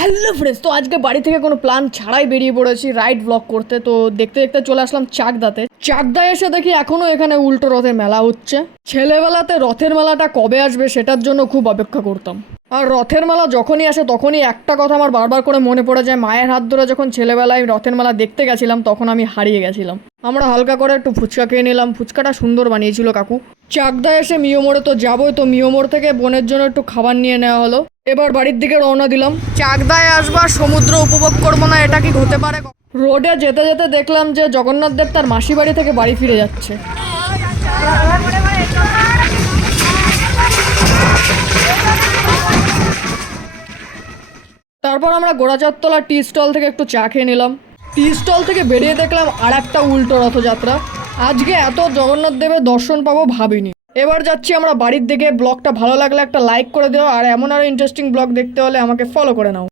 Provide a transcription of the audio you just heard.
Hello friends, তো আজকে বাড়ি থেকে কোনো প্ল্যান ছাড়াই বেরিয়ে পড়েছি রাইড ব্লগ করতে। তো দেখতে দেখতে চলে আসলাম চাকদাতে। চাকদায় এসে দেখি এখনও এখানে উল্টো রথের মেলা হচ্ছে। ছেলেবেলাতে রথের মেলাটা কবে আসবে সেটার জন্য খুব অপেক্ষা করতাম। আর রথের মেলা যখনই আসে তখনই একটা কথা আমার বারবার করে মনে পড়ে যায়, মায়ের হাত ধরে যখন ছেলেবেলায় রথের মেলা দেখতে গেছিলাম তখন আমি হারিয়ে গেছিলাম। আমরা হালকা করে একটু ফুচকা খেয়ে নিলাম, ফুচকাটা সুন্দর বানিয়েছিল কাকু। চাকদা এসে মিয়োমোড়ে তো যাবোই, তো মিয়োমোড় থেকে বোনের জন্য একটু খাবার নিয়ে নেওয়া হলো। এবার বাড়ির দিকে রওনা দিলাম। চাকদায় আসবার সমুদ্র উপভোগ করবো না, এটা কি হতে পারে? রোডে যেতে যেতে দেখলাম যে জগন্নাথ দেব তার মাসি বাড়ি থেকে বাড়ি ফিরে যাচ্ছে। তারপর আমরা গোড়াচাঁদতলা টি স্টল থেকে একটু চা খেয়ে নিলাম। টি স্টল থেকে বেরিয়ে দেখলাম আর একটা উল্টো রথযাত্রা। আজকে এত জগন্নাথ দেবের দর্শন পাবো ভাবিনি। এবার যাচ্ছি আমরা বাড়ির দিকে। ব্লগটা ভালো লাগলে একটা লাইক করে দিও, আর এমন আরও ইন্টারেস্টিং ব্লগ দেখতে হলে আমাকে ফলো করে নাও।